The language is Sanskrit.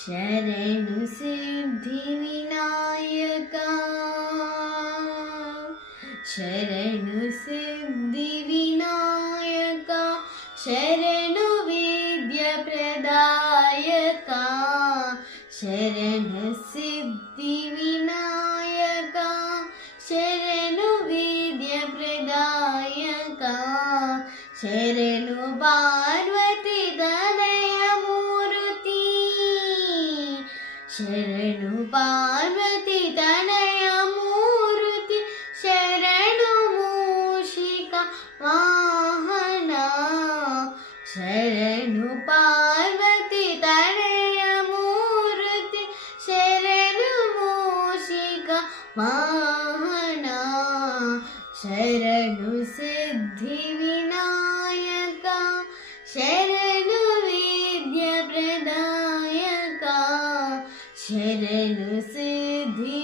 शरणु सिद्धिविनायका शरणु सिद्धिविनायका शरणु विद्याप्रदायका शरणु सिद्धिविनायका शरणु विद्याप्रदायका शरणु पार्वती तनयमूर्ति शरणु पार्वती तनयमूर्ति शरणु मूषिका वाहना शरणु पार्वती तनयमूर्ति शरणु मूषिका वाहना शरणु सिद्धिविनायका शरणु विद्याप्रदायका शरणु सिद्धि